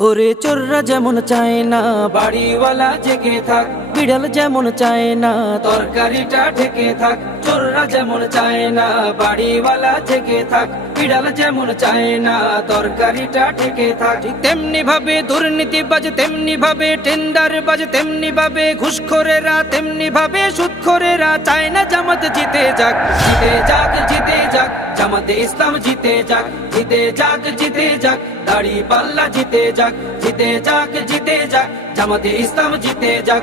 ওরে চোররা যেমন চায় না বাড়িওয়ালা জেগে থাক বিড়াল যেমন চায় না তরকারিটা ঢেকে থাক চোররা যেমন চায় না বাড়িওয়ালা জেগে থাক বিড়াল যেমন চায় না তরকারিটা ঢেকে থাক। তেমনি ভাবে দুর্নীতি বাজে তেমনি ভাবে টেন্ডার বাজে তেমনি ভাবে ঘুষখোরেরা তেমনি ভাবে সুদখোরেরা চায় না জামাত জিতে যাক জিতে যাক জিতে যাক জামাতে ইসলাম জিতে যাক জিতে যাক জিতে যাক, দাড়ি পাল্লা জিতে যাক জিতে যাক জিতে যাক, জামাতে ইসলাম জিতে যাক।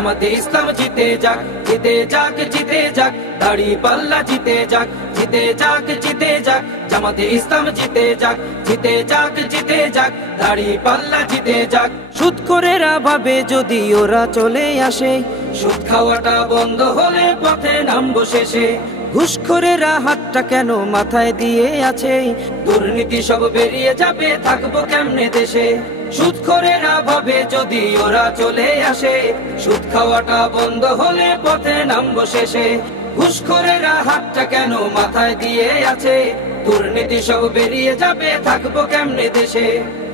জামাতে ইসলাম জিতে যাক জিতে যাক জিতে যাক দাড়ি পাল্লা জিতে যাক জিতে যাক জিতে যাক জামাতে ইসলাম জিতে যাক জিতে যাক জিতে যাক দাড়ি পাল্লা জিতে যাক। সুদ করেরা ভাবে যদি ওরা চলে আসে সুদ খাওয়াটা বন্ধ হলে পথে নামবো শেষে। ঘুষখোরেরা হাতটা কেন মাথায় দিয়ে আছে? দুর্নীতি সব বেরিয়ে যাবে থাকব কেমনে দেশে? সুদখোরেরা ভাবে যদি ওরা চলে আসে। সুদ খাওয়াটা বন্ধ হলে পথে নামবো শেষে। ঘুষখোরেরা হাতটা কেন মাথায় দিয়ে আছে? দুর্নীতি সব বেরিয়ে যাবে, থাকব কেমনে দেশে?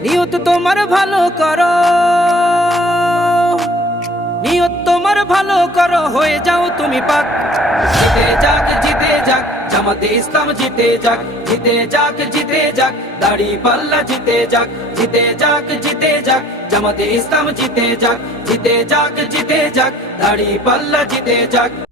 নিয়ত তোমার ভালো করো। নিয়ত তোমার ভালো করো, হয়ে যাও তুমি পাক। জিতে যাক জিতে যাক, জামাতে ইসলাম জিতে যাক। জিতে যাক জিতে যাক, দাড়ি পাল্লা জিতে যাক। জিতে যাক জিতে যাক, জামাতে ইসলাম জিতে যাক জিতে যাক জিতে যাক, দাড়ি পাল্লা জিতে যাক।